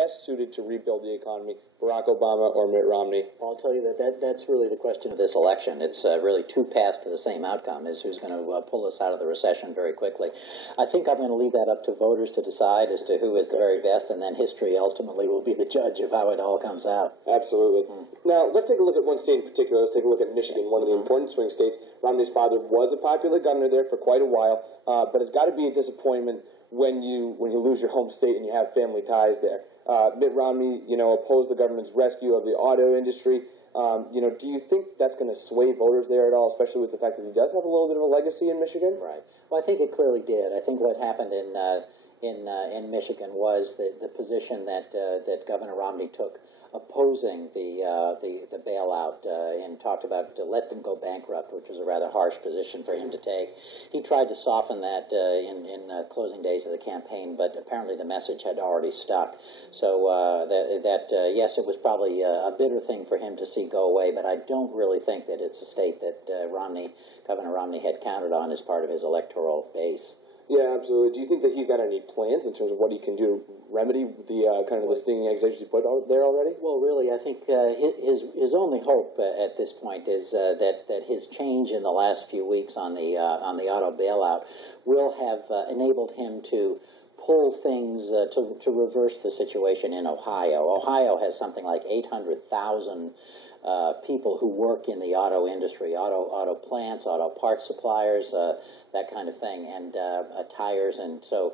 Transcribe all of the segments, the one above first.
best suited to rebuild the economy, Barack Obama or Mitt Romney? I'll tell you that's really the question of this election. It's really two paths to the same outcome, is who's going to pull us out of the recession very quickly. I think I'm going to leave that up to voters to decide as to who is the very best, and then history ultimately will be the judge of how it all comes out. Absolutely. Now, let's take a look at one state in particular. Let's take a look at Michigan, one of the important swing states. Romney's father was a popular governor there for quite a while, but it's got to be a disappointment when you lose your home state and you have family ties there. Mitt Romney, opposed the government's rescue of the auto industry. Do you think that's going to sway voters there at all, especially with the fact that he does have a little bit of a legacy in Michigan? Right. Well, I think it clearly did. I think what happened in Michigan was the position that Governor Romney took, opposing the bailout, and talked about to let them go bankrupt, which was a rather harsh position for him to take. He tried to soften that in closing days of the campaign, but apparently the message had already stuck. So yes, it was probably a bitter thing for him to see go away, but I don't really think that it's a state that Governor Romney had counted on as part of his electoral base. Yeah, absolutely. Do you think that he's got any plans in terms of what he can do to remedy the kind of the stinging accusations he put out there already? Well, really, I think his only hope at this point is that his change in the last few weeks on the auto bailout will have enabled him to pull things to reverse the situation in Ohio. Ohio has something like 800,000 people who work in the auto industry, auto plants, auto parts suppliers, that kind of thing, and tires. And so,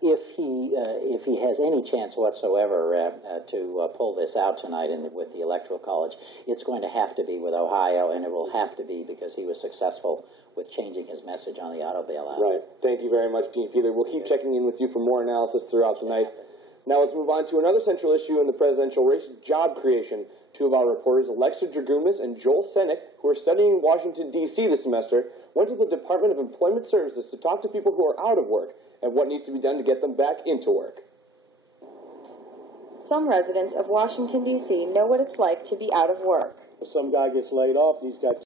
if he has any chance whatsoever to pull this out tonight with the Electoral College, it's going to have to be with Ohio, and it will have to be because he was successful with changing his message on the auto bailout. Right. Thank you very much, Dean Fiedler. We'll keep checking in with you for more analysis throughout tonight. Now let's move on to another central issue in the presidential race: job creation. Two of our reporters, Alexa Dragumis and Joel Senek, who are studying in Washington, D.C. this semester, went to the Department of Employment Services to talk to people who are out of work and what needs to be done to get them back into work. Some residents of Washington, D.C. know what it's like to be out of work. Some guy gets laid off, he's got